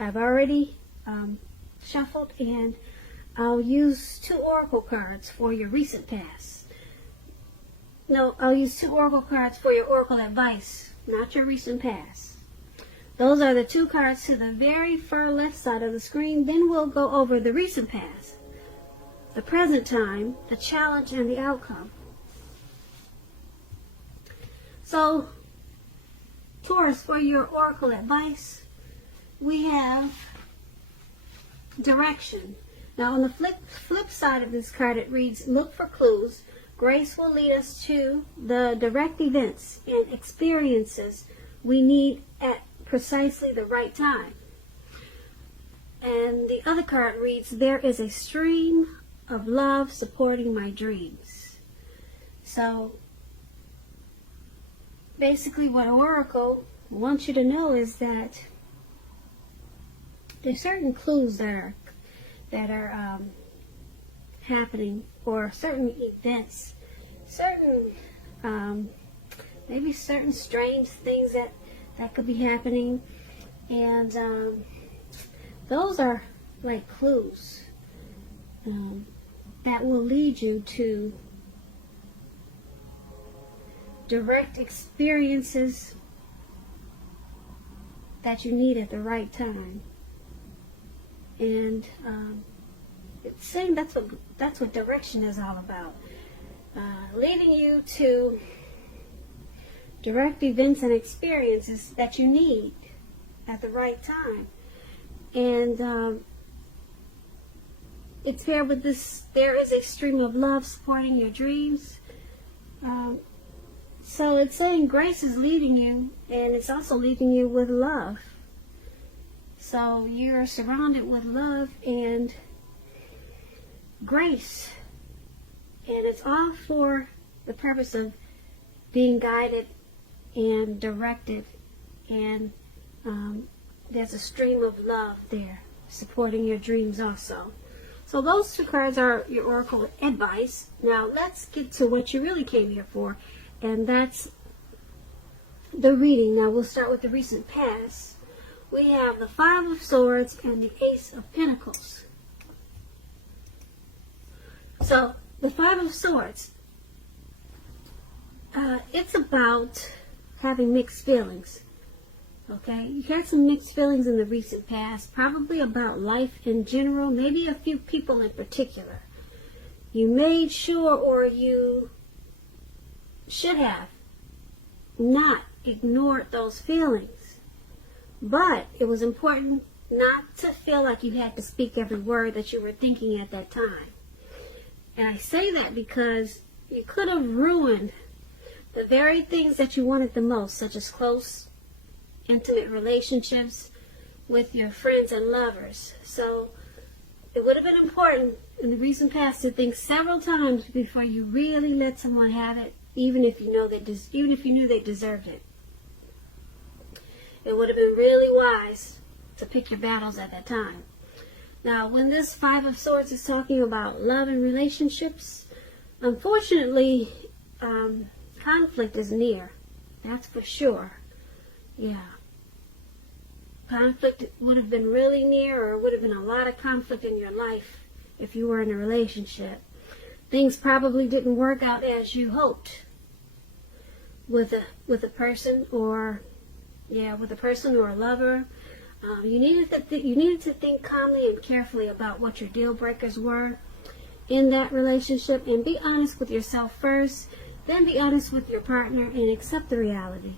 I've already shuffled, and I'll use 2 oracle cards for your recent past. No, I'll use 2 oracle cards for your oracle advice, not your recent past. Those are the 2 cards to the very far left side of the screen. Then we'll go over the recent past, the present time, the challenge, and the outcome. So, Taurus, for your oracle advice, we have direction. Now, on the flip side of this card, it reads, look for clues. Grace will lead us to the direct events and experiences we need at precisely the right time. And the other card reads, there is a stream of love supporting my dreams. So, basically what Oracle wants you to know is that there's certain clues that are happening, or certain events, certain maybe certain strange things that could be happening, and those are like clues that will lead you to direct experiences that you need at the right time. And it's saying that's what direction is all about, leading you to direct events and experiences that you need at the right time. And it's paired with this, there is a stream of love supporting your dreams. So it's saying grace is leading you, and it's also leading you with love. So you're surrounded with love and grace, and it's all for the purpose of being guided and directed, and there's a stream of love there supporting your dreams also. So those 2 cards are your oracle advice. Now let's get to what you really came here for, and that's the reading. Now we'll start with the recent past. We have the 5 of Swords and the Ace of Pentacles. So the 5 of Swords, it's about having mixed feelings. Okay, you had some mixed feelings in the recent past, probably about life in general, maybe a few people in particular. You made sure, or you should have, not ignored those feelings. But it was important not to feel like you had to speak every word that you were thinking at that time. And I say that because you could have ruined the very things that you wanted the most, such as close, intimate relationships with your friends and lovers. So it would have been important in the recent past to think several times before you really let someone have it, even if you knew they deserved it. It would have been really wise to pick your battles at that time. Now, when this 5 of Swords is talking about love and relationships, unfortunately, conflict is near. That's for sure. Yeah. Conflict would have been really near, or would have been a lot of conflict in your life if you were in a relationship. Things probably didn't work out as you hoped with a person, or a lover. You needed to think calmly and carefully about what your deal breakers were in that relationship, and be honest with yourself first, then be honest with your partner, and accept the reality.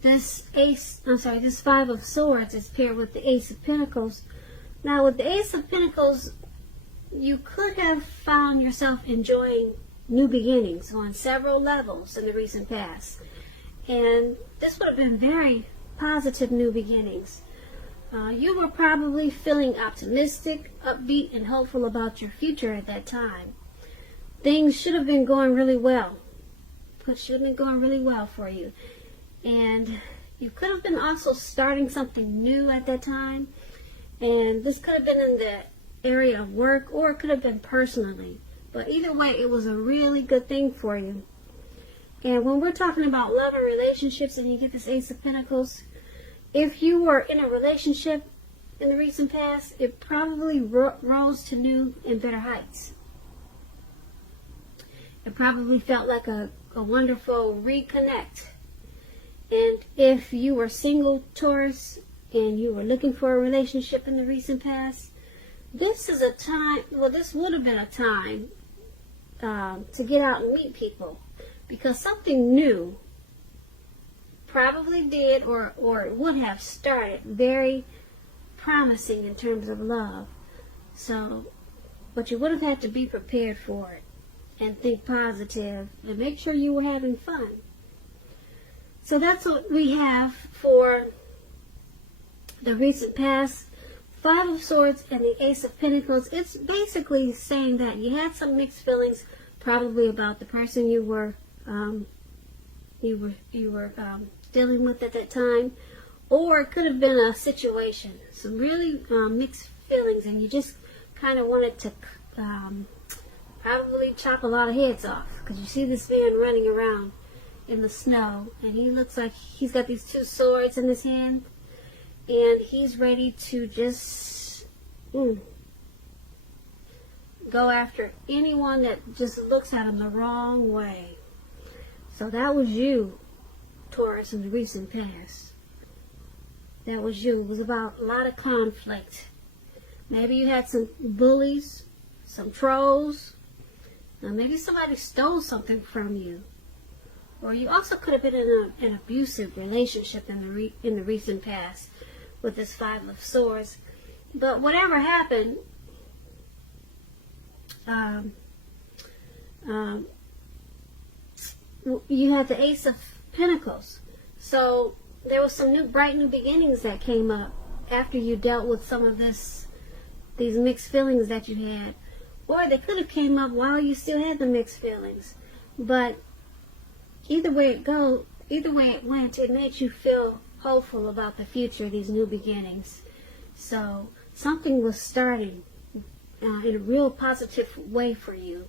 This 5 of Swords is paired with the Ace of Pentacles. Now, with the Ace of Pentacles, you could have found yourself enjoying new beginnings on several levels in the recent past. And this would have been very positive new beginnings. You were probably feeling optimistic, upbeat, and hopeful about your future at that time. Things should have been going really well. For you. And you could have been also starting something new at that time. And this could have been in the area of work, or it could have been personally. But either way, it was a really good thing for you. And when we're talking about love and relationships, and you get this Ace of Pentacles, if you were in a relationship in the recent past, it probably rose to new and better heights. It probably felt like a wonderful reconnect. And if you were single, Taurus, and you were looking for a relationship in the recent past, this is a time, well, this would have been a time to get out and meet people, because something new probably did or would have started very promising in terms of love. So, but you would have had to be prepared for it and think positive and make sure you were having fun. So that's what we have for the recent past. Five of Swords and the Ace of Pentacles. It's basically saying that you had some mixed feelings, probably about the person you were dealing with at that time, or it could have been a situation, some really mixed feelings, and you just kind of wanted to probably chop a lot of heads off, because you see this man running around in the snow, and he looks like he's got these two swords in his hand, and he's ready to just go after anyone that just looks at him the wrong way. So that was you, Taurus, in the recent past. That was you. It was about a lot of conflict. Maybe you had some bullies, some trolls. Now maybe somebody stole something from you. Or you also could have been in an abusive relationship in the recent past with this Five of Swords. But whatever happened, you had the Ace of Pentacles. So there was some bright new beginnings that came up after you dealt with some of these mixed feelings that you had. Or they could have came up while you still had the mixed feelings. But either way it went, it made you feel hopeful about the future, these new beginnings. So something was starting in a real positive way for you.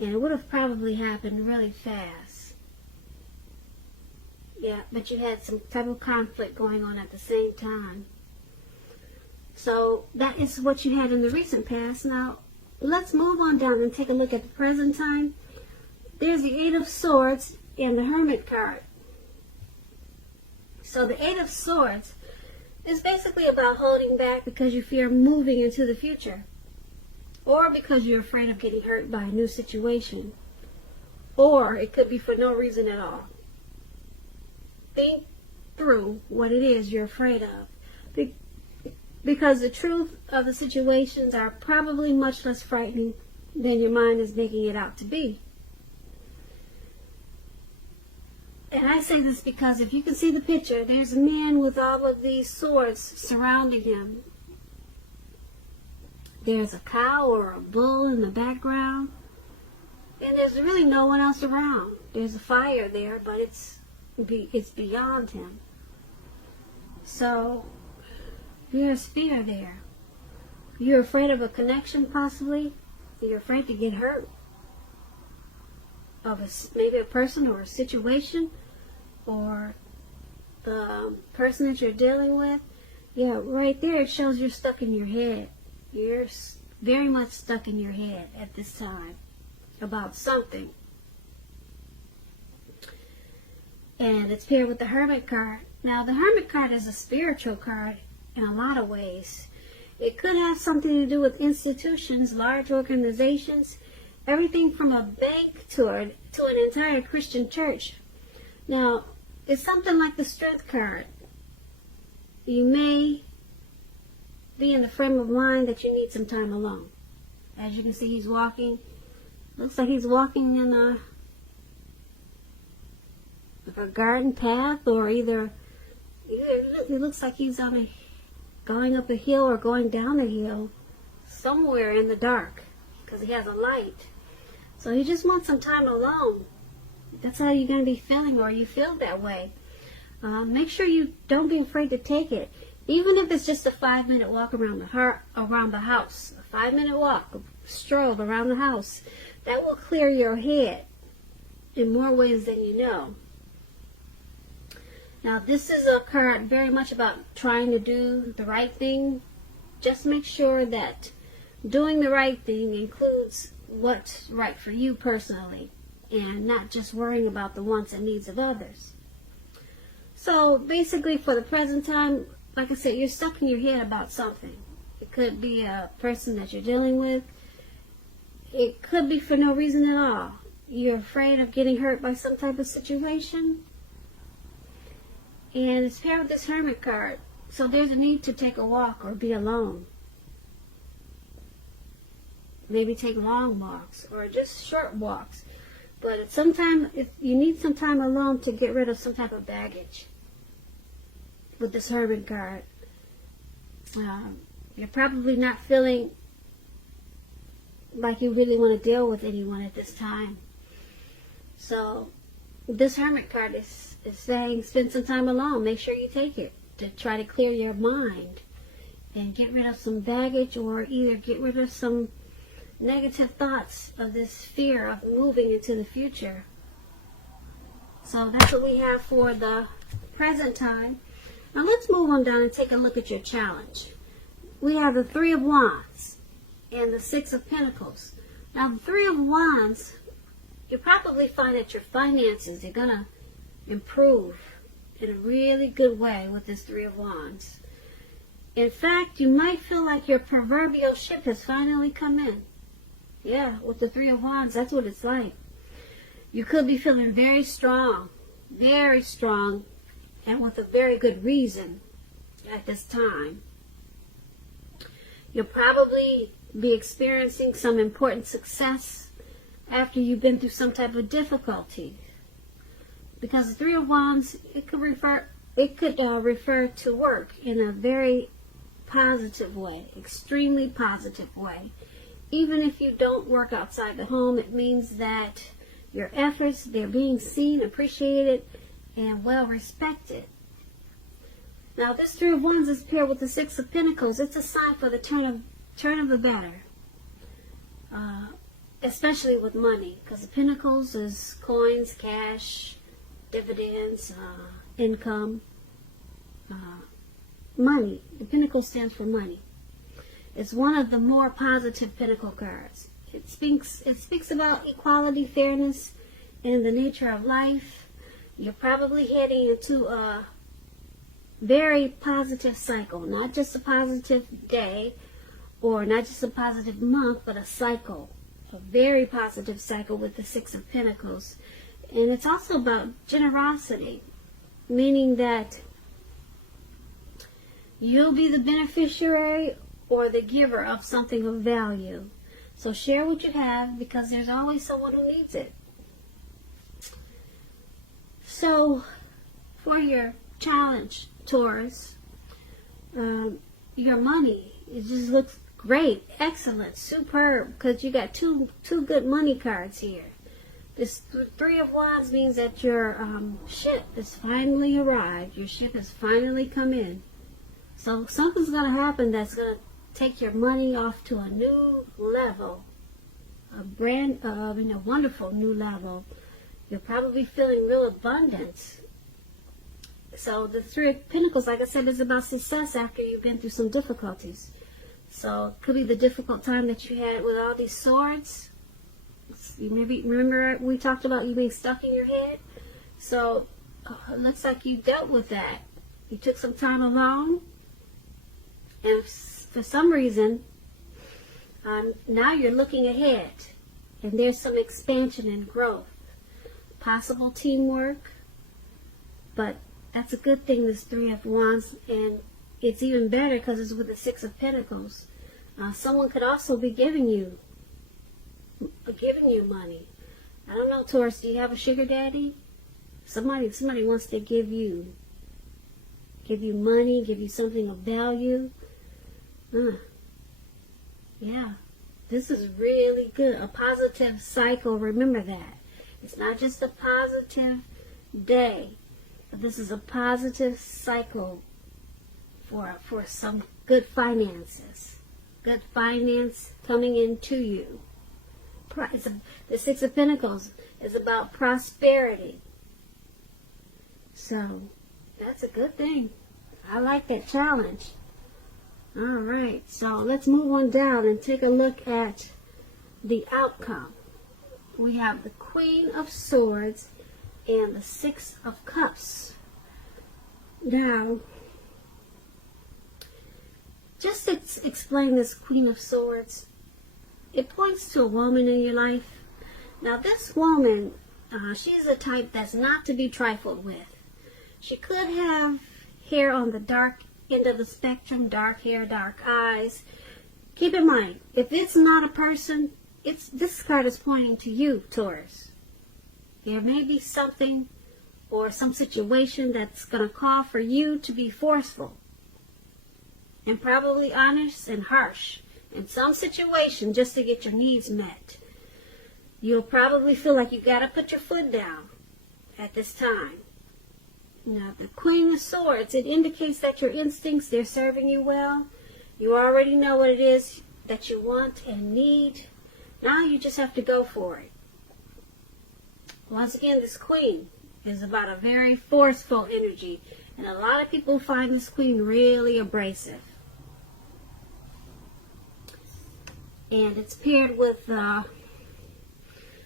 And it would have probably happened really fast. Yeah, but you had some type of conflict going on at the same time. So that is what you had in the recent past. Now, let's move on down and take a look at the present time. There's the Eight of Swords and the Hermit card. So the Eight of Swords is basically about holding back because you fear moving into the future, or because you're afraid of getting hurt by a new situation, or it could be for no reason at all. Think through what it is you're afraid of, because the truth of the situations are probably much less frightening than your mind is making it out to be. And I say this because if you can see the picture, there's a man with all of these swords surrounding him. There's a cow or a bull in the background, and there's really no one else around. There's a fire there, but it's beyond him. So there's fear there. You're afraid of a connection, possibly. You're afraid to get hurt of maybe a person or a situation, or the person that you're dealing with. Yeah, right there it shows you're stuck in your head. You're very much stuck in your head at this time about something. And it's paired with the Hermit card. Now, the Hermit card is a spiritual card in a lot of ways. It could have something to do with institutions, large organizations, everything from a bank to an entire Christian church. Now, it's something like the Strength card. You may be in the frame of mind that you need some time alone. As you can see, he's walking. Looks like he's walking in a garden path, or either it looks like he's going up a hill or going down a hill somewhere in the dark, because he has a light. So he just wants some time alone. That's how you're going to be feeling, or you feel that way. Make sure you don't be afraid to take it. Even if it's just a 5-minute walk around the house. A 5-minute walk, a stroll around the house. That will clear your head in more ways than you know. Now, this is a card very much about trying to do the right thing. Just make sure that doing the right thing includes what's right for you personally, and not just worrying about the wants and needs of others. So basically, for the present time, like I said, you're stuck in your head about something. It could be a person that you're dealing with. It could be for no reason at all. You're afraid of getting hurt by some type of situation. And it's paired with this Hermit card. So there's a need to take a walk or be alone. Maybe take long walks or just short walks. But at some time, if you need some time alone to get rid of some type of baggage with this Hermit card. You're probably not feeling like you really want to deal with anyone at this time. So this Hermit card is saying spend some time alone. Make sure you take it to try to clear your mind and get rid of some baggage, or either get rid of some negative thoughts of this fear of moving into the future. So that's what we have for the present time. Now let's move on down and take a look at your challenge. We have the Three of Wands and the Six of Pentacles. Now the Three of Wands, you'll probably find that your finances are going to improve in a really good way with this Three of Wands. In fact, you might feel like your proverbial ship has finally come in. Yeah, with the Three of Wands, that's what it's like. You could be feeling very strong, and with a very good reason at this time. You'll probably be experiencing some important success after you've been through some type of difficulty. Because the Three of Wands, it could refer to work in a very positive way, extremely positive way. Even if you don't work outside the home, it means that your efforts, they're being seen, appreciated, and well respected. Now, this Three of Wands is paired with the Six of Pentacles. It's a sign for the turn of the better, especially with money, because the Pentacles is coins, cash, dividends, income, money. The Pentacle stands for money. It's one of the more positive Pentacle cards. It speaks about equality, fairness, and the nature of life. You're probably heading into a very positive cycle, not just a positive day or not just a positive month, but a cycle, a very positive cycle with the Six of Pentacles. And it's also about generosity, meaning that you'll be the beneficiary or the giver of something of value. So share what you have, because there's always someone who needs it. So for your challenge, Taurus, your money, it just looks great, excellent, superb, because you got two good money cards here. This Three of Wands means that your ship has finally arrived. Your ship has finally come in. So something's going to happen that's going to take your money off to a new level, a wonderful new level. You're probably feeling real abundance. So the Three of Pentacles, like I said, is about success after you've been through some difficulties. So it could be the difficult time that you had with all these swords. You maybe remember we talked about you being stuck in your head. So it looks like you dealt with that. You took some time alone, and for some reason, now you're looking ahead, and there's some expansion and growth, possible teamwork. But that's a good thing, this Three of Wands, and it's even better because it's with the Six of Pentacles. Someone could also be giving you money. I don't know, Taurus, do you have a sugar daddy? Somebody wants to give you money, give you something of value. Yeah, this is really good. A positive cycle. Remember that. It's not just a positive day, but this is a positive cycle for some good finances. Good finance coming into you. The Six of Pentacles is about prosperity. So That's a good thing. I like that challenge. All right, so let's move on down and take a look at the outcome. We have the Queen of Swords and the Six of Cups. Now, just to explain this Queen of Swords, it points to a woman in your life. Now, this woman, she's a type that's not to be trifled with. She could have hair on the dark end of the spectrum, dark hair, dark eyes. Keep in mind, if it's not a person, this card is pointing to you, Taurus. There may be something or some situation that's going to call for you to be forceful and probably honest and harsh in some situation just to get your needs met. You'll probably feel like you got to put your foot down at this time. Now, the Queen of Swords, it indicates that your instincts, they're serving you well. You already know what it is that you want and need. Now you just have to go for it. Once again, this Queen is about a very forceful energy. And a lot of people find this Queen really abrasive. And it's paired with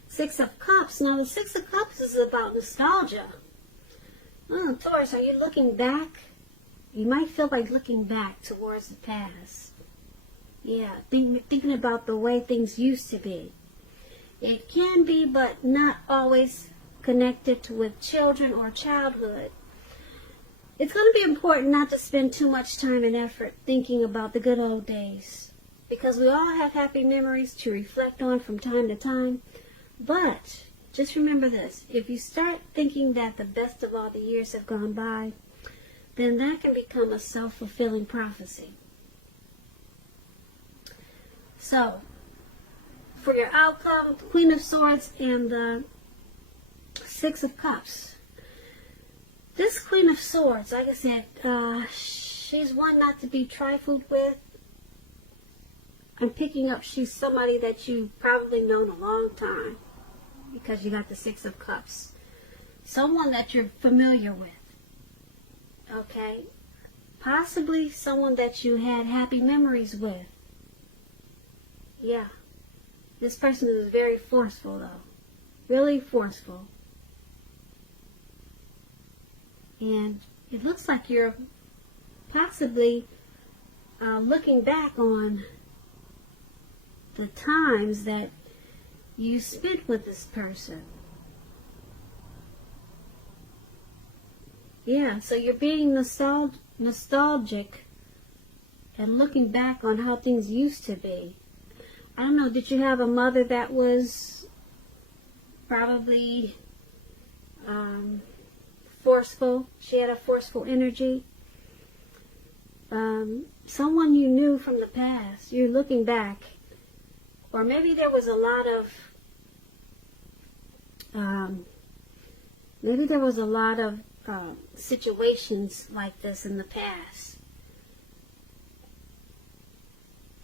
Six of Cups. Now, the Six of Cups is about nostalgia. Taurus, are you looking back? You might feel like looking back towards the past. Yeah, thinking about the way things used to be. It can be, but not always connected with children or childhood. It's going to be important not to spend too much time and effort thinking about the good old days, because we all have happy memories to reflect on from time to time. But just remember this, if you start thinking that the best of all the years have gone by, then that can become a self-fulfilling prophecy. So, for your outcome, Queen of Swords and the Six of Cups. This Queen of Swords, like I said, she's one not to be trifled with. I'm picking up she's somebody that you've probably known a long time, because you got the Six of Cups. Someone that you're familiar with. Okay? Possibly someone that you had happy memories with. Yeah. This person is very forceful, though. Really forceful. And it looks like you're possibly looking back on the times that you spent with this person. Yeah, so you're being nostalgic and looking back on how things used to be. I don't know, did you have a mother that was probably forceful? She had a forceful energy. Someone you knew from the past, you're looking back. Or maybe there was a lot of situations like this in the past.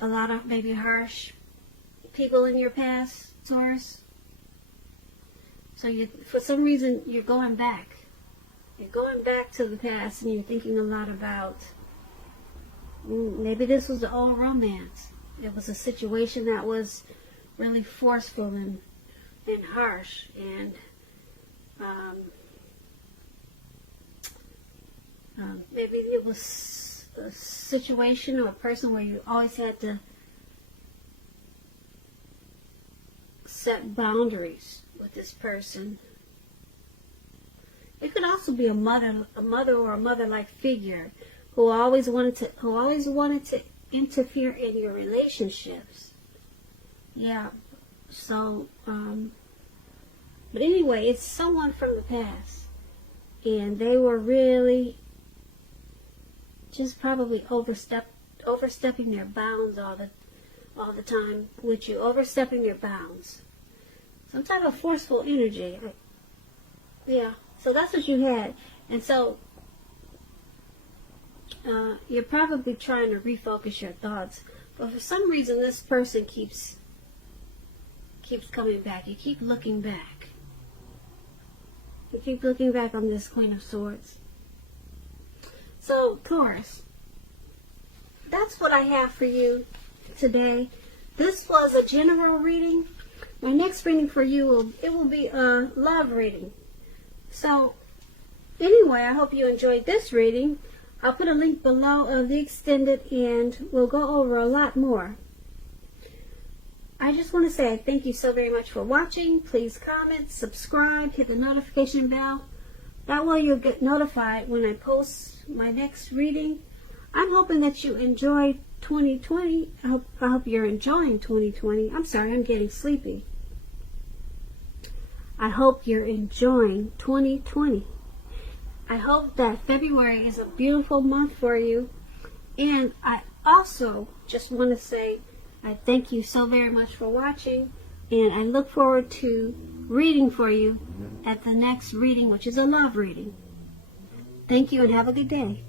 A lot of maybe harsh people in your past, Taurus. So for some reason, you're going back. You're going back to the past and you're thinking a lot about, maybe this was an old romance. It was a situation that was really forceful and harsh, and maybe it was a situation or a person where you always had to set boundaries with this person. It could also be a mother or a mother-like figure who always wanted to interfere in your relationships. Yeah. So, but anyway, it's someone from the past, and they were really just probably overstepping their bounds all the time with you, overstepping your bounds. Some type of forceful energy. Yeah. So that's what you had, and so you're probably trying to refocus your thoughts, but for some reason this person keeps coming back. You keep looking back. You keep looking back on this Queen of Swords. So, Taurus, that's what I have for you today. This was a general reading. My next reading for you will be a love reading. So, anyway, I hope you enjoyed this reading. I'll put a link below of the extended, and we'll go over a lot more. I just want to say thank you so very much for watching. Please comment, subscribe, hit the notification bell. That way you'll get notified when I post my next reading. I'm hoping that you enjoy 2020. I hope you're enjoying 2020. I'm sorry, I'm getting sleepy. I hope you're enjoying 2020. I hope that February is a beautiful month for you. And I also just want to say I thank you so very much for watching, and I look forward to reading for you at the next reading, which is a love reading. Thank you and have a good day.